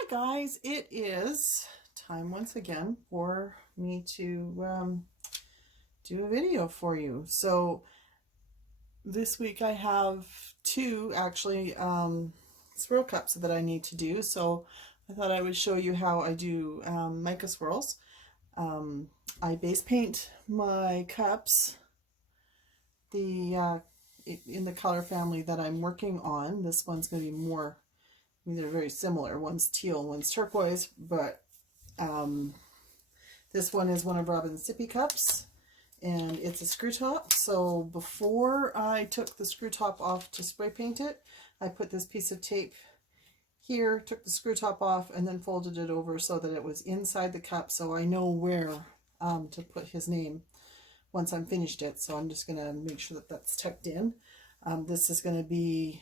Hi guys, it is time once again for me to do a video for you. So this week I have two actually swirl cups that I need to do. So I thought I would show you how I do mica swirls. I base paint my cups in the color family that I'm working on. This one's going to be more, I mean, they're very similar. One's teal, one's turquoise, but this one is one of Robin's sippy cups, and it's a screw top. So before I took the screw top off to spray paint it, I put this piece of tape here, took the screw top off, and then folded it over so that it was inside the cup, so I know where to put his name once I'm finished it. So I'm just going to make sure that that's tucked in. This is going to be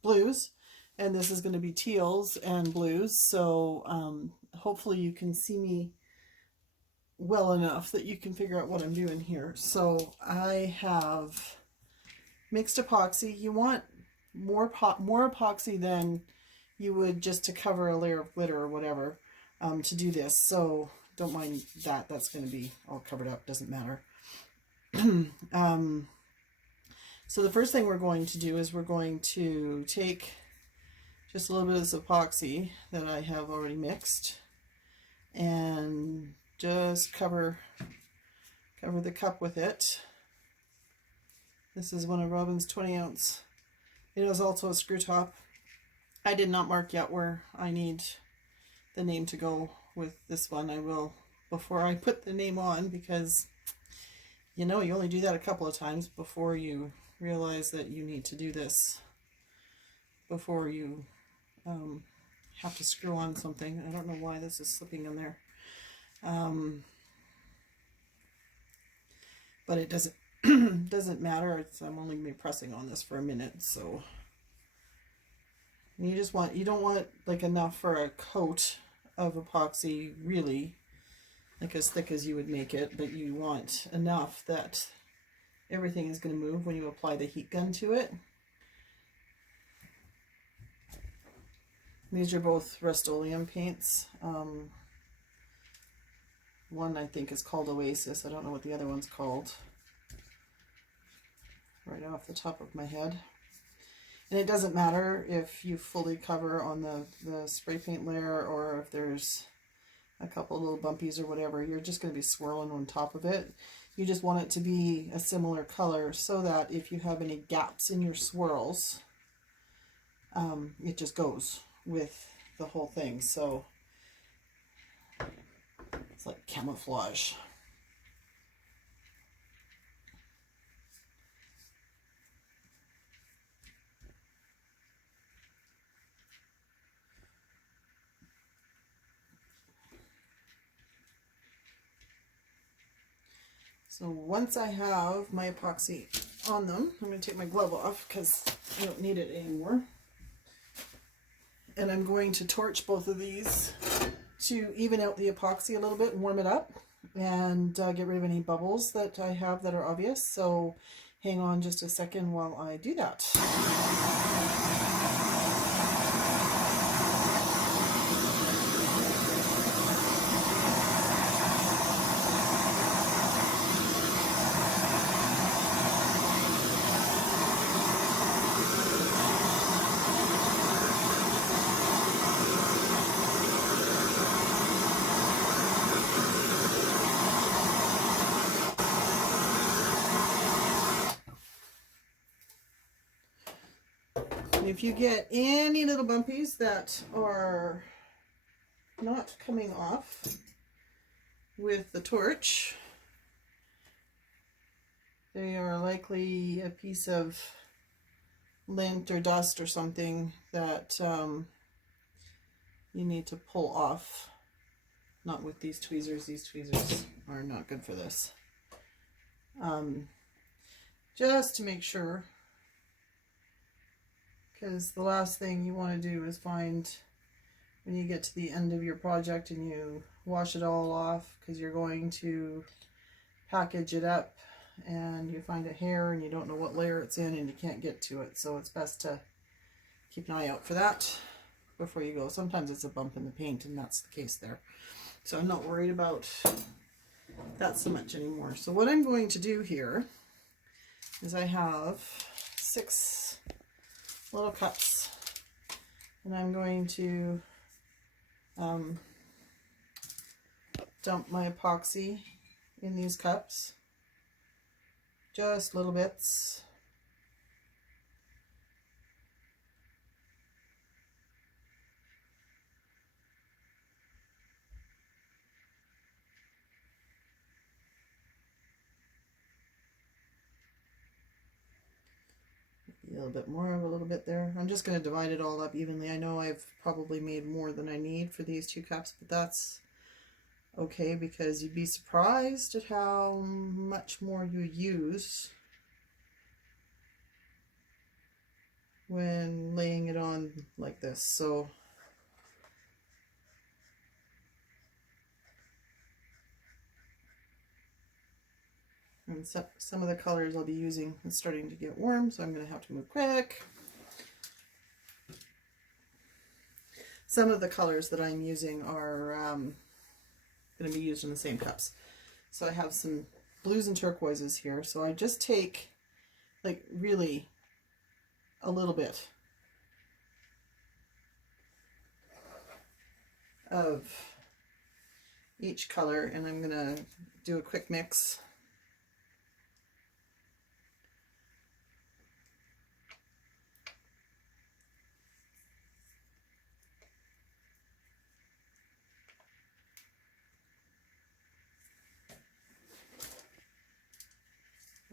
blues, and this is going to be teals and blues. So hopefully you can see me well enough that you can figure out what I'm doing here. So I have mixed epoxy. You want more epoxy than you would just to cover a layer of glitter or whatever to do this. So don't mind that. That's going to be all covered up. Doesn't matter. So the first thing we're going to do is we're going to take just a little bit of this epoxy that I have already mixed and just cover the cup with it. This is one of Robin's 20-ounce. It is also a screw top. I did not mark yet where I need the name to go with this one. I will before I put the name on, because you know you only do that a couple of times before you realize that you need to do this before you have to screw on something. I don't know why this is slipping in there. But it doesn't doesn't matter. I'm only going to be pressing on this for a minute. So you don't want like enough for a coat of epoxy, really, like as thick as you would make it, but you want enough that everything is going to move when you apply the heat gun to it. These are both Rust-Oleum paints. One I think is called Oasis. I don't know what the other one's called right off the top of my head. And it doesn't matter if you fully cover on the spray paint layer or if there's a couple little bumpies or whatever. You're just going to be swirling on top of it. You just want it to be a similar color so that if you have any gaps in your swirls, it just goes with the whole thing. So it's like camouflage. So once I have my epoxy on them, I'm going to take my glove off because I don't need it anymore. And I'm going to torch both of these to even out the epoxy a little bit and warm it up and get rid of any bubbles that I have that are obvious. So hang on just a second while I do that. If you get any little bumpies that are not coming off with the torch, they are likely a piece of lint or dust or something that you need to pull off. Not with these tweezers. These tweezers are not good for this. Just to make sure, because the last thing you want to do is find, when you get to the end of your project and you wash it all off because you're going to package it up and you find a hair and you don't know what layer it's in and you can't get to it. So it's best to keep an eye out for that. before you go. Sometimes it's a bump in the paint, and that's the case there. So I'm not worried about that so much anymore. So what I'm going to do here is I have 6 little cups, and I'm going to dump my epoxy in these cups, just little bits. A little bit more of a little bit there. I'm just going to divide it all up evenly. I know I've probably made more than I need for these 2 cups, but that's okay, because you'd be surprised at how much more you use when laying it on like this. So and some of the colors I'll be using is starting to get warm, so I'm going to have to move quick. Some of the colors that I'm using are going to be used in the same cups. So I have some blues and turquoises here. So I just take like really a little bit of each color, and I'm going to do a quick mix.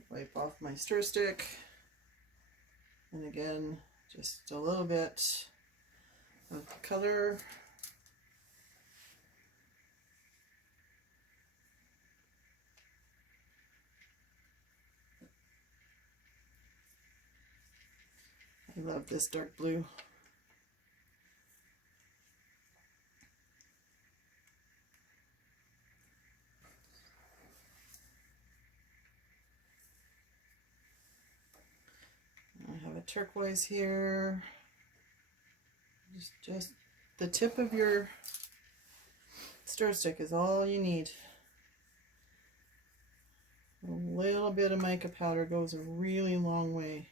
Wipe off my stir stick, and again just a little bit of the color. I love this dark blue. I have a turquoise here. Just the tip of your stir stick is all you need. A little bit of mica powder goes a really long way.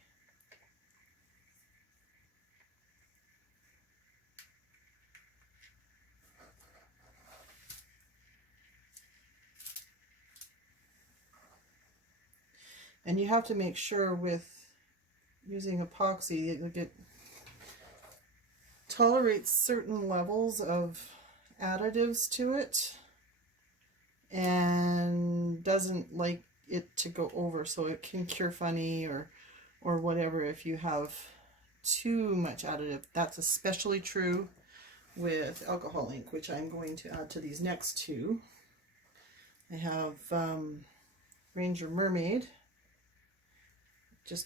And you have to make sure with using epoxy it tolerates certain levels of additives to it and doesn't like it to go over, so it can cure funny or whatever if you have too much additive. That's especially true with alcohol ink, which I'm going to add to these next 2. I have Ranger Mermaid.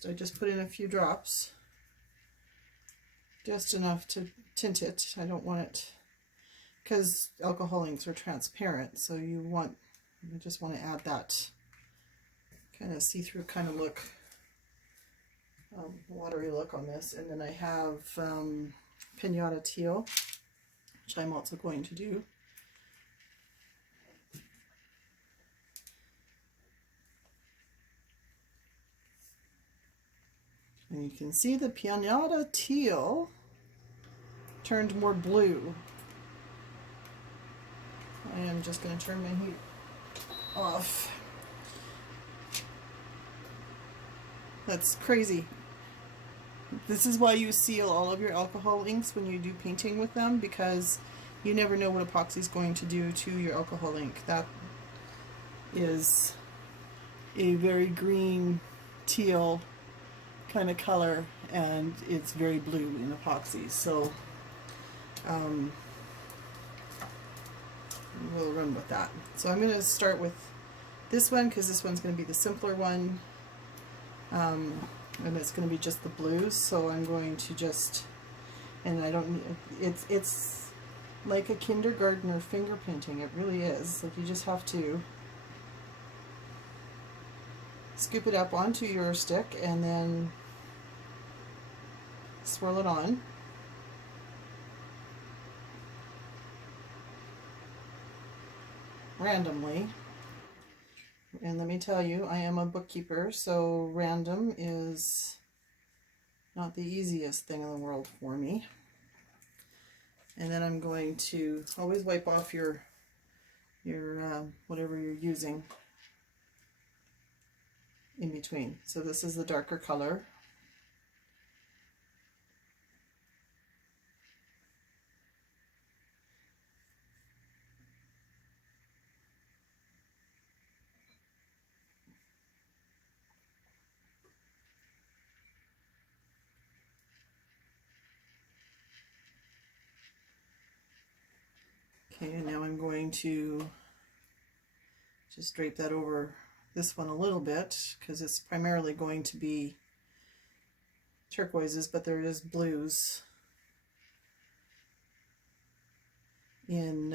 I just put in a few drops, just enough to tint it. I don't want it, because alcohol inks are transparent, so you just want to add that kind of see-through kind of look, watery look on this. And then I have Pinata Teal, which I'm also going to do. And you can see the Pinata Teal turned more blue. I am just going to turn my heat off. That's crazy. This is why you seal all of your alcohol inks when you do painting with them, because you never know what epoxy is going to do to your alcohol ink. That is a very green teal kind of color, and it's very blue in epoxy, so we'll run with that. So I'm going to start with this one because this one's going to be the simpler one, and it's going to be just the blues. So I'm going to just, and I don't, it's like a kindergartner finger painting. It really is. Like, you just have to scoop it up onto your stick and then swirl it on. randomly. And let me tell you, I am a bookkeeper, so random is not the easiest thing in the world for me. And then I'm going to always wipe off your whatever you're using in between. So this is the darker color. Okay, and now I'm going to just drape that over this one a little bit, because it's primarily going to be turquoises, but there is blues in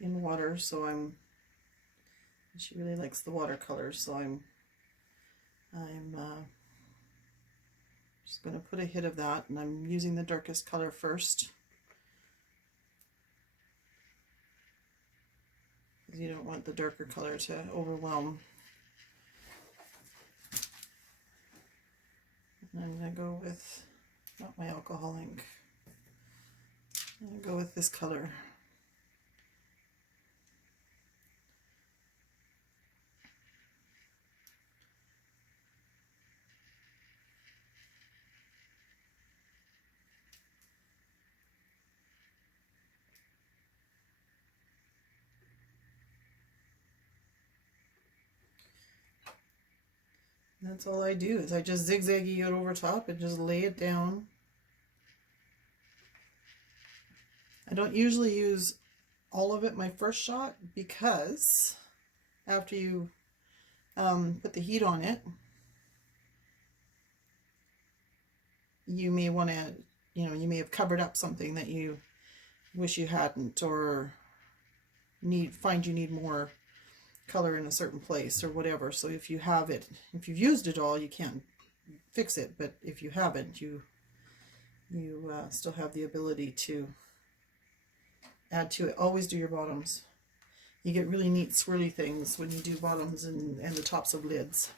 water, so she really likes the watercolors, so I'm just going to put a hit of that, and I'm using the darkest color first. You don't want the darker color to overwhelm. And I'm going to go with, not my alcohol ink, I'm going to go with this color. That's all I do, is I just zigzag it over top and just lay it down. I don't usually use all of it my first shot, because after you put the heat on it, you may want to, you may have covered up something that you wish you hadn't, or find you need more color in a certain place or whatever. So if you have it, if you've used it all, you can't fix it, but if you haven't, you still have the ability to add to it. Always do your bottoms. You get really neat swirly things when you do bottoms and the tops of lids.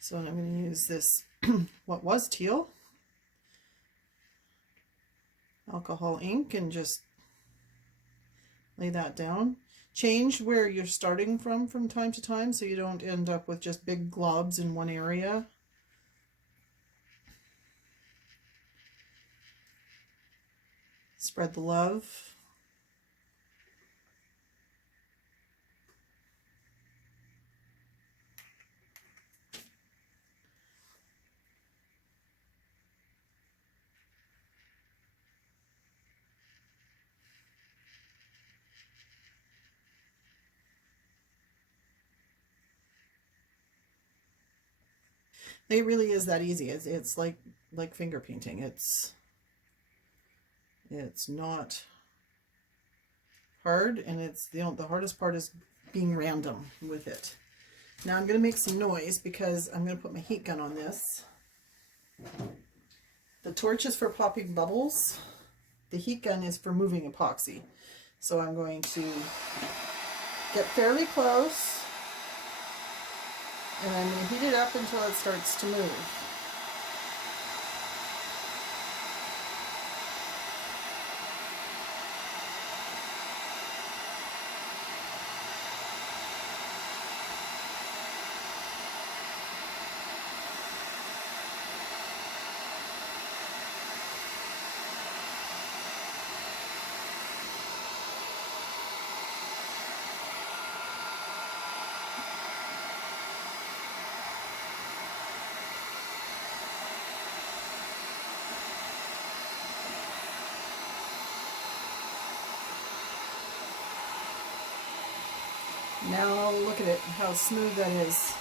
So I'm going to use this what was teal alcohol ink and just lay that down. Change where you're starting from time to time, so you don't end up with just big globs in one area. Spread the love. It really is that easy. It's like finger painting. It's not hard, and it's the hardest part is being random with it. Now I'm going to make some noise because I'm going to put my heat gun on this. The torch is for popping bubbles. The heat gun is for moving epoxy. So I'm going to get fairly close, and I'm going to heat it up until it starts to move. Now look at it, how smooth that is.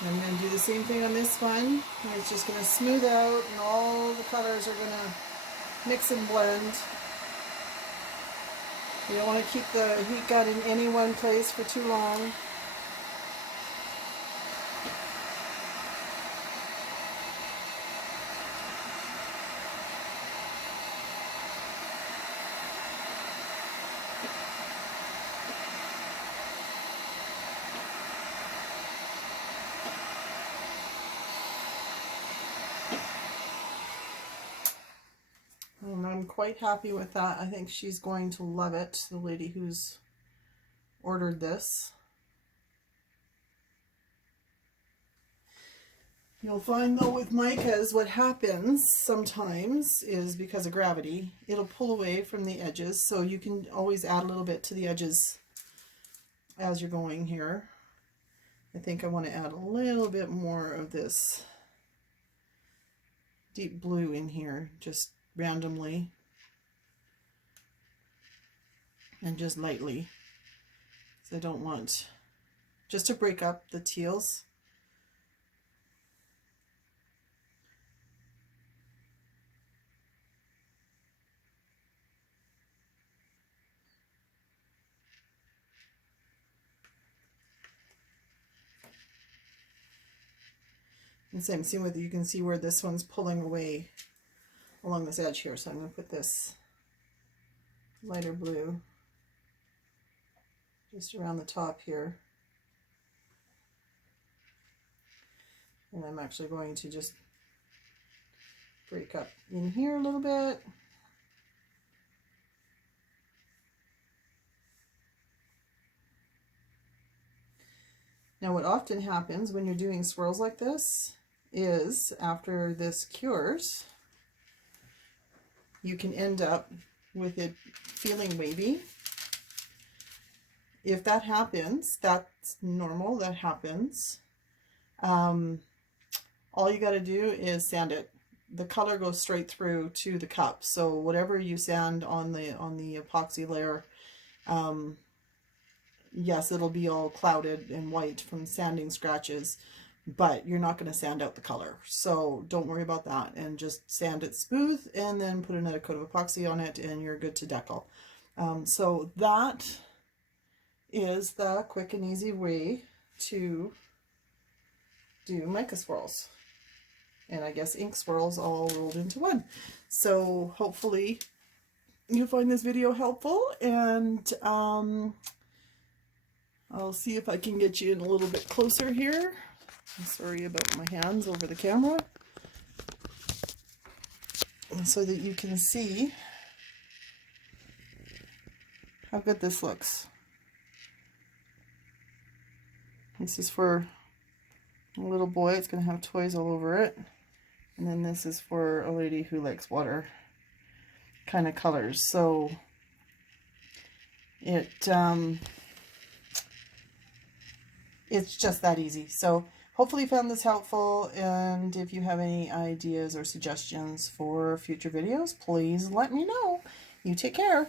And I'm going to do the same thing on this one. And it's just going to smooth out, and all the colors are going to mix and blend. You don't want to keep the heat gun in any one place for too long. quite happy with that. I think she's going to love it, the lady who's ordered this. You'll find though with micas, what happens sometimes is because of gravity, it'll pull away from the edges, so you can always add a little bit to the edges as you're going here. I think I want to add a little bit more of this deep blue in here, just randomly and just lightly. So I don't want, just to break up the teals. And same with, you can see where this one's pulling away along this edge here. So I'm going to put this lighter blue just around the top here. And I'm actually going to just break up in here a little bit. Now what often happens when you're doing swirls like this is after this cures, you can end up with it feeling wavy. If that happens, that's normal, that happens. All you got to do is sand it. The color goes straight through to the cup, so whatever you sand on the epoxy layer, yes, it'll be all clouded and white from sanding scratches, but you're not going to sand out the color. So don't worry about that, and just sand it smooth and then put another coat of epoxy on it and you're good to decal. So that is the quick and easy way to do mica swirls. And I guess ink swirls all rolled into one. So hopefully you find this video helpful, and I'll see if I can get you in a little bit closer here. I'm sorry about my hands over the camera. So that you can see how good this looks. This is for a little boy. It's going to have toys all over it. And then this is for a lady who likes water kind of colors. So it's just that easy. So hopefully you found this helpful, and if you have any ideas or suggestions for future videos, please let me know. You take care.